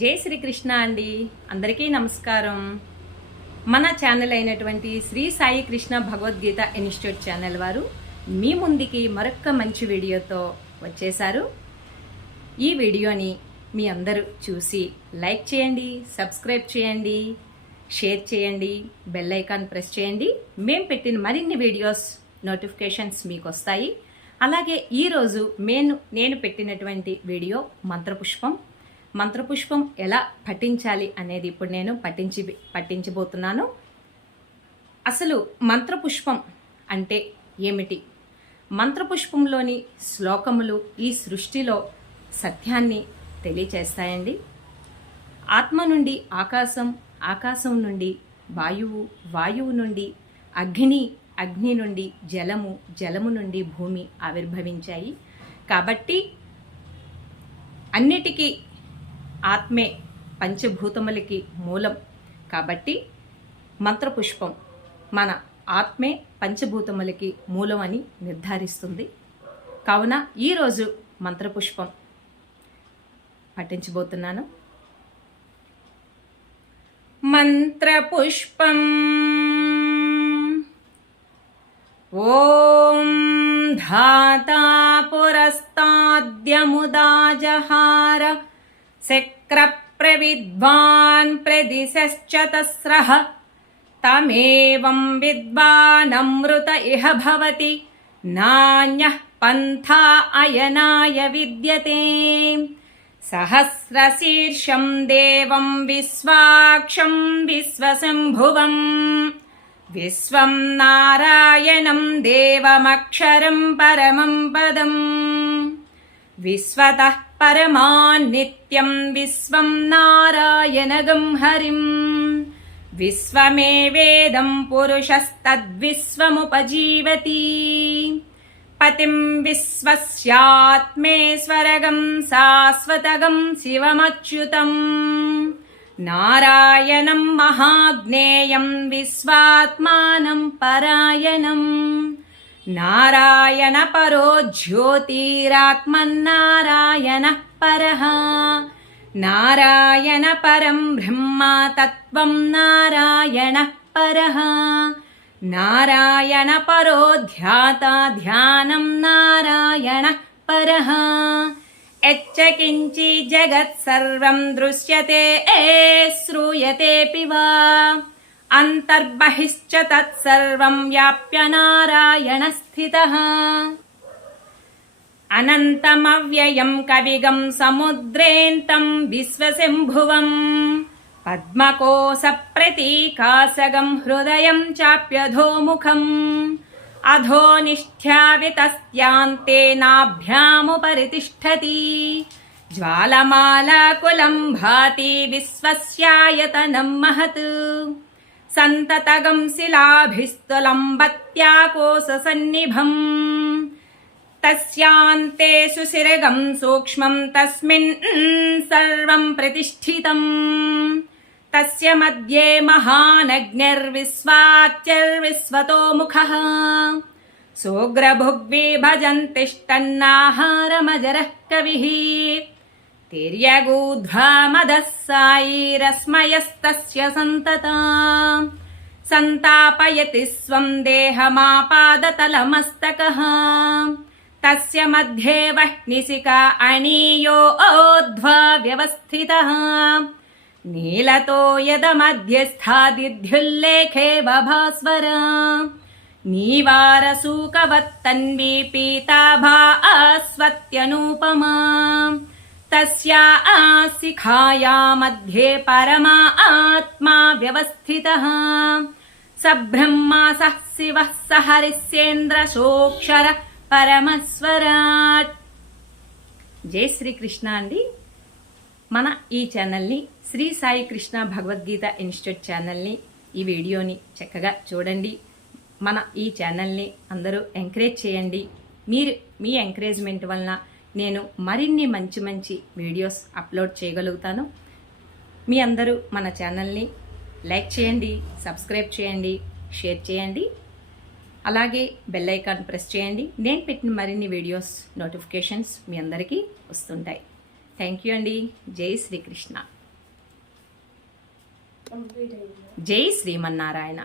జై శ్రీకృష్ణ అండి. అందరికీ నమస్కారం. మన ఛానల్ అయినటువంటి శ్రీ సాయి కృష్ణ భగవద్గీత ఇన్స్టిట్యూట్ ఛానల్ వారు మీ ముందుకి మరొక మంచి వీడియోతో వచ్చేశారు. ఈ వీడియోని మీ అందరూ చూసి లైక్ చేయండి, సబ్స్క్రైబ్ చేయండి, షేర్ చేయండి, బెల్ ఐకాన్ ప్రెస్ చేయండి. మేము పెట్టిన మరిన్ని వీడియోస్ నోటిఫికేషన్స్ మీకు వస్తాయి. అలాగే ఈరోజు నేను పెట్టినటువంటి వీడియో మంత్రపుష్పం ఎలా పఠించాలి అనేది ఇప్పుడు నేను పఠించబోతున్నాను. అసలు మంత్రపుష్పం అంటే ఏమిటి? మంత్రపుష్పంలోని శ్లోకములు ఈ సృష్టిలో సత్యాన్ని తెలియచేస్తాయండి. ఆత్మ నుండి ఆకాశం, ఆకాశం నుండి వాయువు, వాయువు నుండి అగ్ని, అగ్ని నుండి జలము, జలము నుండి భూమి ఆవిర్భవించాయి. కాబట్టి అన్నిటికీ ఆత్మే పంచభూతములకి మూలం. కాబట్టి మంత్రపుష్పం మన ఆత్మే పంచభూతములకి మూలం అని నిర్ధారిస్తుంది. కావున ఈరోజు మంత్రపుష్పం పఠించబోతున్నాను. మంత్రపుష్పం ఓం ధాతా పురస్తాద్యముదా జహార శక్ర ప్రవిద్వాన్ ప్రదిశశ్చతస్రః తమేవం విద్వానమృత ఇహ భవతి నాన్యః పంథా అయనాయ విద్యతే. సహస్రశీర్షం దేవం విశ్వాక్షం విశ్వశంభువం విశ్వం నారాయణం దేవమక్షరం పరమం పదం విశ్వతః పరమాన్నిత్యం విశ్వం నారాయణగం హరిం విశ్వమేవేదం పురుషస్తద్విశ్వముపజీవతి పతిం విశ్వస్యాత్మేశ్వరగం శాశ్వతగం శివమచ్యుతం నారాయణం మహాజ్ఞేయం విశ్వాత్మానం పరాయణం నారాయణ పరో జ్యోతిరాత్మన్నారాయణ పరః నారాయణ పరం బ్రహ్మ తత్వం నారాయణ పరః నారాయణ పరో ధ్యాత ధ్యానం నారాయణ పరః యచ్చకించి జగత్ సర్వం దృశ్యతే శ్రూయతేపి వా అంతర్బహిశ్చ తత్సర్వం వ్యాప్య నారాయణ స్థితః అనంతమవ్యయం కవిగం సముద్రేంతం విశ్వశంభువం పద్మకోశ ప్రతీకాసగం హృదయం చాప్యధోముఖం అధోనిష్ఠ్యావితస్యాంతే నాభ్యాముపరి తిష్టతి జ్వాలమాలాకులం భాతి విశ్వస్యాయతనం మహత్ సంతతగం శిలాభిస్తులంబత్యాకోశసన్నిభం తస్యాంతే సుశిరగం సూక్ష్మం తస్మిన్ సర్వం ప్రతిష్ఠితం తస్య మధ్యే మహానగ్నిర్విశ్వాచ్యర్విశ్వతో ముఖః సోగ్రభుగ్విభజన్తిష్టన్నాహారమజరః కవిః తిర్యగూధ్వా మదః సాయిరస్మయస్తస్య సంతతాం సంతాపయతి స్వం దేహమాపాదతలమస్తకః తస్య మధ్యే వహ్నిశిఖా అణీయో ఓధ్వా వ్యవస్థితః నీలతో యదమధ్యస్థాదిధ్యుల్లేఖే వభాస్వర నీవారసూకవత్తన్వీ పీతాభా ఆస్వత్యనూపమా తస్యా శిఖాయా మధ్యే పరమా ఆత్మా వ్యవస్థితః సబ్రహ్మా సః శివః స హరిశ్చేంద్రశోక్షర పరమస్వరాట్. జై శ్రీకృష్ణ అండి. మన ఈ ఛానల్ని శ్రీ సాయి కృష్ణ భగవద్గీత ఇన్స్టిట్యూట్ ఛానల్ని ఈ వీడియోని చక్కగా చూడండి. మన ఈ ఛానల్ని అందరూ ఎంకరేజ్ చేయండి. మీ ఎంకరేజ్మెంట్ వలన నేను మరిన్ని మంచి మంచి వీడియోస్ అప్లోడ్ చేయగలుగుతాను. మీ అందరూ మన ఛానల్ని లైక్ చేయండి, సబ్స్క్రైబ్ చేయండి, షేర్ చేయండి. అలాగే బెల్ ఐకాన్ ప్రెస్ చేయండి. నేను పెట్టిన మరిన్ని వీడియోస్ నోటిఫికేషన్స్ మీ అందరికీ వస్తుంటాయి. థ్యాంక్ యూ అండి. జై శ్రీకృష్ణ. కంప్లీట్ అయింది. జై శ్రీమన్నారాయణ.